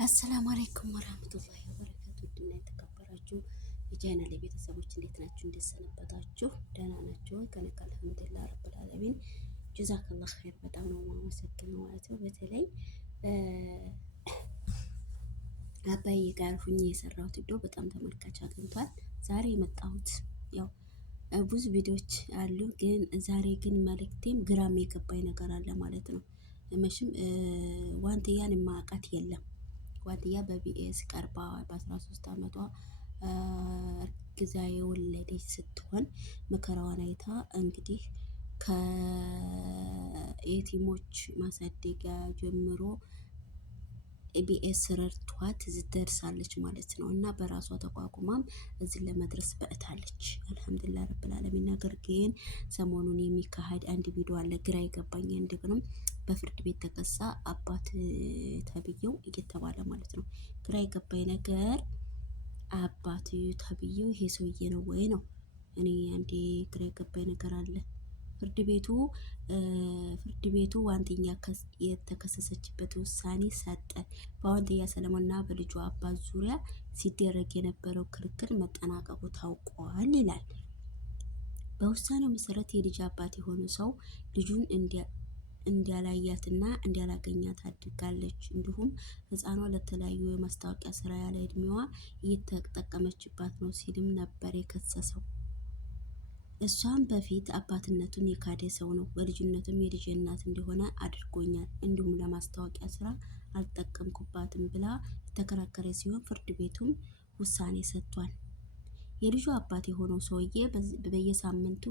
አሰላሙ አለይኩም ወራህመቱላሂ ወበረካቱ። ውድና የተከበራችሁ የቻናሌ ቤተሰቦች እንዴት ናችሁ? እንደሰነበታችሁ ደህና ናችሁ ወይ? ከነጋ አልሐምዱሊላህ ረብል ዓለሚን ጀዛከላህ ኸይር። በጣም ነው የማመሰግነው ማለት ነው። በተለይ አባዬ ጋር ሁኜ የሰራሁት ቪዲዮ በጣም ተመልካች አግኝቷል። ዛሬ የመጣሁት ያው ብዙ ቪዲዮዎች አሉ፣ ግን ዛሬ ግን መልእክቴም ግራም የገባኝ ነገር አለ ማለት ነው። መቼም ዋንትያን የማያውቃት የለም። ዋንትያ በቢኤስ ቀርባ በ13 ዓመቷ እርግዛ የወለደች ስትሆን መከራዋን አይታ እንግዲህ ከየቲሞች ማሳደጊያ ጀምሮ ኢቢኤስ ረድቷት ደርሳለች ማለት ነው። እና በራሷ ተቋቁማም እዚህ ለመድረስ በእታለች። አልሐምዱሊላህ ረብል ዓለሚን። ነገር ግን ሰሞኑን የሚካሄድ አንድ ቪዲዮ አለ፣ ግራ የገባኝ እንደግንም በፍርድ ቤት ተከሳ አባት ተብዬው እየተባለ ማለት ነው። ግራ የገባኝ ነገር አባት ተብዬው ይሄ ሰውዬ ነው ወይ ነው? እኔ አንዴ ግራ የገባኝ ነገር አለ። ፍርድ ቤቱ ዋንትያ የተከሰሰችበት ውሳኔ ሰጠ። በዋንትያ ሰለሞንና በልጇ አባት ዙሪያ ሲደረግ የነበረው ክርክር መጠናቀቁ ታውቋል ይላል። በውሳኔው መሰረት የልጅ አባት የሆነ ሰው ልጁን እንዲያላያትና እንዲያላገኛት አድርጋለች። እንዲሁም ሕፃኗ ለተለያዩ የማስታወቂያ ስራ ያለ እድሜዋ እየተጠቀመችባት ነው ሲልም ነበር የከሰሰው። እሷም በፊት አባትነቱን የካደ ሰው ነው፣ በልጅነቱም የልጅ እናት እንደሆነ አድርጎኛል፣ እንዲሁም ለማስታወቂያ ስራ አልጠቀምኩባትም ብላ የተከራከረ ሲሆን ፍርድ ቤቱም ውሳኔ ሰጥቷል። የልጁ አባት የሆነው ሰውዬ በየሳምንቱ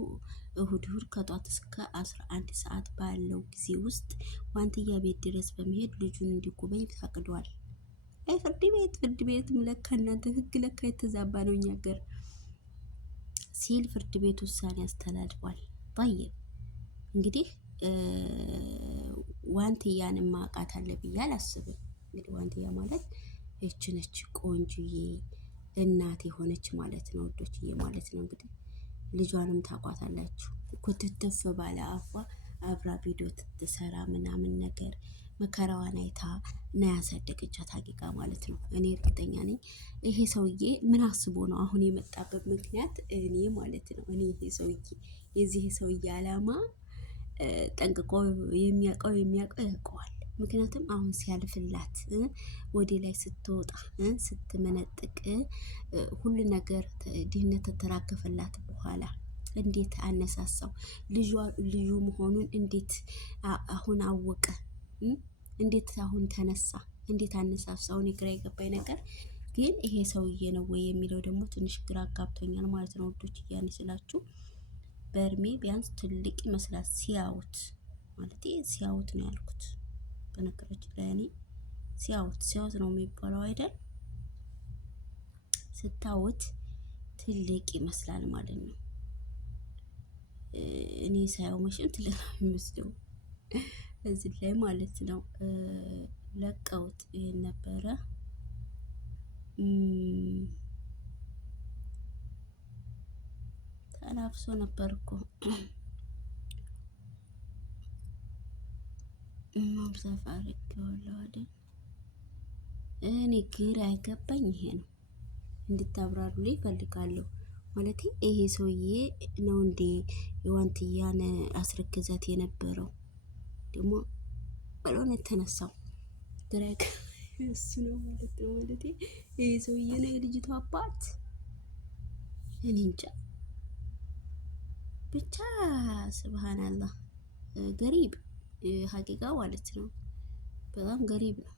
እሁድ ከጧት እስከ 11 ሰዓት ባለው ጊዜ ውስጥ ዋንትያ ቤት ድረስ በመሄድ ልጁን እንዲጎበኝ ፈቅዷል። አይ ፍርድ ቤትም ለካ እናንተ ህግ ለካ የተዛባ ነው እኛ ሀገር ሲል ፍርድ ቤት ውሳኔ አስተላልፏል። ጠይብ እንግዲህ ዋንትያን ማቃት አለ ብዬ አላስብም። እንግዲህ ዋንትያ ማለት እች ነች፣ ቆንጆዬ እናት የሆነች ማለት ነው፣ ወዶችዬ ማለት ነው። እንግዲህ ልጇንም ታቋታላችሁ። ኩትትፍ ባለ አፏ አብራ ቪዲዮ ትሰራ ምናምን ነገር መከራዋን አይታ እና ያሳደገቻት ሀቂቃ ማለት ነው። እኔ እርግጠኛ ነኝ ይሄ ሰውዬ ምን አስቦ ነው አሁን የመጣበት ምክንያት እኔ ማለት ነው። እኔ ይሄ ሰውዬ የዚህ ሰውዬ አላማ ጠንቅቆ የሚያውቀው ያውቀዋል። ምክንያቱም አሁን ሲያልፍላት ወደ ላይ ስትወጣ ስትመነጥቅ ሁሉ ነገር ድህነት ተተራከፈላት በኋላ እንዴት አነሳሳው? ልጁ መሆኑን እንዴት አሁን አወቀ? እንዴት አሁን ተነሳ? እንዴት አነሳሳው? እኔ ግራ የገባኝ ነገር ግን ይሄ ሰውዬ ነው ወይ የሚለው ደግሞ ትንሽ ግራ አጋብቶኛል ማለት ነው። ወዶች እያኔ ስላችሁ በእድሜ ቢያንስ ትልቅ ይመስላል ሲያዩት፣ ማለት ሲያዩት ነው ያልኩት። በነገራችን ላይ እኔ ሲያዩት ነው የሚባለው አይደል? ስታዩት ትልቅ ይመስላል ማለት ነው። እኔ ሳየው መቼም ትልቅ ነው የሚመስለው እዚህ ላይ ማለት ነው። ለቀውት ይሄን ነበረ ተላብሶ ነበር እኮ ማብዛፍ አድርጌዋለሁ አይደል? እኔ ግራ አይገባኝ ይሄ ነው፣ እንድታብራሩልኝ ይፈልጋለሁ። ማለት ይሄ ሰውዬ ነው እንዴ የዋንትያን አስረግዛት የነበረው? ደግሞ ባልሆነ የተነሳው ግራ እሱ ነው ማለት ነው። ማለት ይሄ ሰውዬ ነው የልጅቷ አባት? እኔ እንጃ ብቻ ስብሃንአላህ ገሪብ ሀቂቃ ማለት ነው። በጣም ገሪብ ነው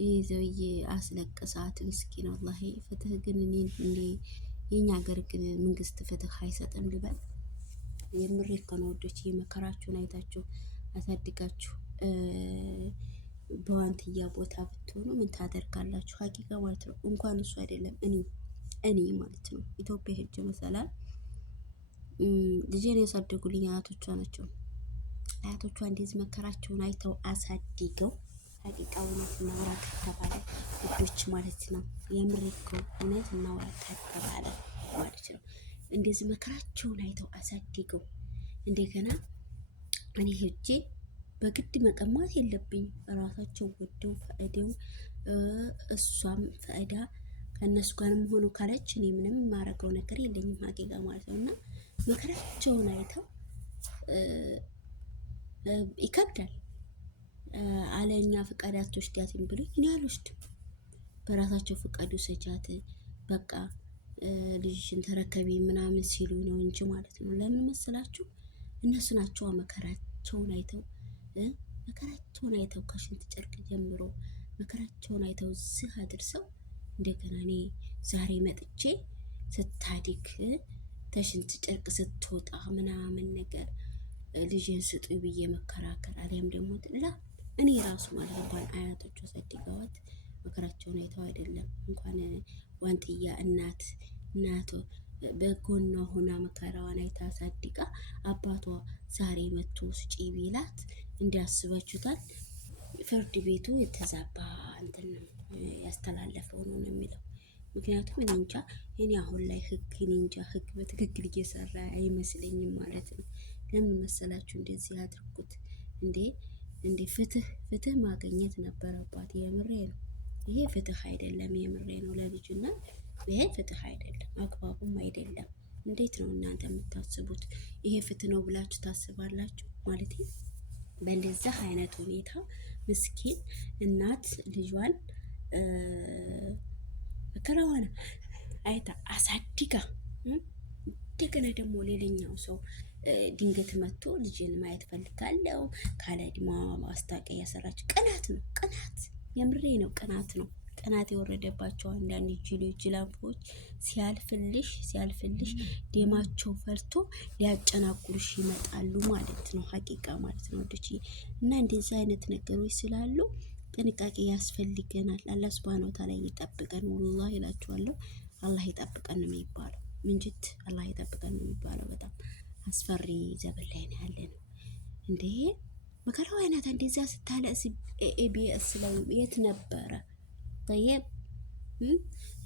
ይህ ሰውዬ። አስለቅሳት ምስኪን ወላሂ። ፍትህ ግን እኔ እንዴ የኛ ሀገር ግን መንግስት ፍትህ አይሰጥም ልበል? የምሬ ከነው ወዶች የመከራችሁን አይታችሁ አሳድጋችሁ በዋንትያ ቦታ ብትሆኑ ምን ታደርጋላችሁ? ሀቂቃ ማለት ነው። እንኳን እሱ አይደለም እኔ ማለት ነው ኢትዮጵያ ሄጄ መሰላል ልጄን ያሳደጉልኝ አያቶቿ ናቸው። አያቶቿ እንደዚህ መከራቸውን አይተው አሳድገው ሀቂቃ እውነት እናውራ ከተባለ ልጆች ማለት ነው። የምሬ እኮ እውነት እናውራ ከተባለ ማለት ነው እንደዚህ መከራቸውን አይተው አሳድገው እንደገና እኔ ሄጄ በግድ መቀማት የለብኝም። ራሳቸው ወደው ፈቅደው እሷም ፈእዳ ከእነሱ ጋርም ሆኖ ካለች እኔ ምንም የማረገው ነገር የለኝም ሀቂቃ ማለት ነው። እና መከራቸውን አይተው ይከብዳል። አለኛ ፍቃድ አትወስዳትም ብሉኝ እኔ አልወስድም። በራሳቸው ፍቃድ ውሰጃት በቃ ልጅሽን ተረከቢ ምናምን ሲሉ ነው እንጂ ማለት ነው። ለምን መሰላችሁ? እነሱ ናቸው መከራቸውን አይተው ከሽንት ጨርቅ ጀምሮ መከራቸውን አይተው እዚህ አድርሰው እንደገና እኔ ዛሬ መጥቼ ስታዲግ ተሽንት ጨርቅ ስትወጣ ምናምን ነገር ልጅን ስጡ ብዬ መከራከር አሊያም ደግሞ እኔ ራሱ ማለት እንኳን አያቶቹ አሳድገዋት መከራቸውን አይተው አይደለም እንኳን ዋንትያ እናቱ በጎኗ ሆና መከራዋን አይታ አሳድጋ አባቷ ዛሬ መጥቶ ስጪ ቢላት እንዲያስባችሁታል። ፍርድ ቤቱ የተዛባ እንትን ነው ያስተላለፈው ነው የሚለው። ምክንያቱም እኔ እንጃ እኔ አሁን ላይ ህግ በትክክል እየሰራ አይመስለኝም ማለት ነው። ለምን መሰላችሁ እንደዚህ ያድርጉት እንዴ ፍትህ ማግኘት ነበረባት። የምሬ ነው። ይሄ ፍትህ አይደለም። የምሬ ነው ለልጅና ይሄ ፍትህ አይደለም፣ አግባቡም አይደለም። እንዴት ነው እናንተ የምታስቡት? ይሄ ፍትህ ነው ብላችሁ ታስባላችሁ? ማለት በእንደዚህ አይነት ሁኔታ ምስኪን እናት ልጇን መከራዋን አይታ አሳድጋ እንደገና ደግሞ ሌላኛው ሰው ድንገት መጥቶ ልጅን ማየት ፈልጋለሁ ካለ ድማ ማስታወቂያ ያሰራች ቅናት ነው። ቅናት የምሬ ነው። ቅናት ነው። ቅናት የወረደባቸው አንዳንድ ጅላንፎች ሲያልፍልሽ ደማቸው ፈልቶ ሊያጨናቁሩሽ ይመጣሉ ማለት ነው። ሀቂቃ ማለት ነው ወዶች እና እንደዚህ አይነት ነገሮች ስላሉ ጥንቃቄ ያስፈልገናል። አላህ ሱብሃነሁ ወተዓላ ይጠብቀን። ወላሂ እላችኋለሁ አላህ ይጠብቀን ነው የሚባለው። ምንጅት አላህ ይጠብቀን ነው የሚባለው። በጣም አስፈሪ ዘመን ላይ ነው ያለነው። እንዴ መከራው አይናት እንደዚያ ስታለቅስ ኤቢኤስ ላይ የት ነበረ? ጠየብ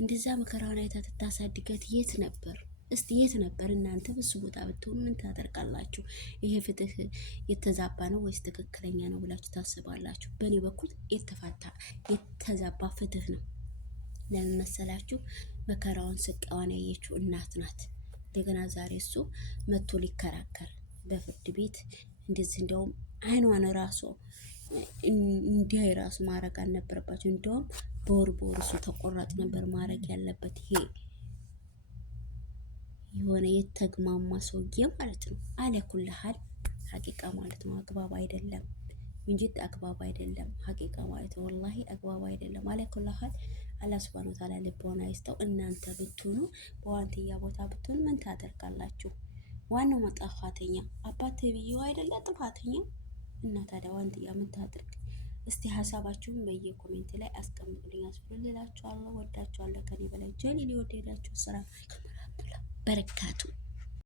እንደዛ መከራውን አይታ ትታሳድገት የት ነበር? እስቲ የት ነበር? እናንተ በሱ ቦታ ብትሆኑ ምን ታደርጋላችሁ? ይሄ ፍትህ የተዛባ ነው ወይስ ትክክለኛ ነው ብላችሁ ታስባላችሁ? በእኔ በኩል የተዛባ ፍትህ ነው። ለምን መሰላችሁ? መከራውን ስቃዋን ያየችው እናት ናት። እንደገና ዛሬ እሱ መጥቶ ሊከራከር በፍርድ ቤት እንደዚህ እንደውም አይኗን ራሱ እንዲህ ራሱ ማድረግ አልነበረባቸው። እንደውም በወር እሱ ተቆራጭ ነበር ማድረግ ያለበት። ይሄ የሆነ የተግማማ ሰውዬ ማለት ነው። አለ ኩልሃል ሀቂቃ ማለት ነው። አግባብ አይደለም እንጂ አግባብ አይደለም ሀቂቃ ማለት ነው። ወላሂ አግባብ አይደለም። አለ ኩልሃል አላህ ሱብሃነሁ ወተዓላ ልቦና ይስጠው። እናንተ ብትሆኑ በዋንትያ ቦታ ብትሆኑ ምን ታደርጋላችሁ? ዋናው መጥፋተኛ አባት ብዬው አይደለ ጥፋተኛ እና ታዲያ ዋንትያ ምን ታድርግ? እስቲ ሀሳባችሁን በየኮሜንት ላይ አስቀምጡልኝ። አስብሉላችኋለሁ። ወዳችኋለሁ። ከኔ በላይ ጀሊል የወደዳችሁ። ሰላም አለይኩም ወራህመቱላሂ በረካቱ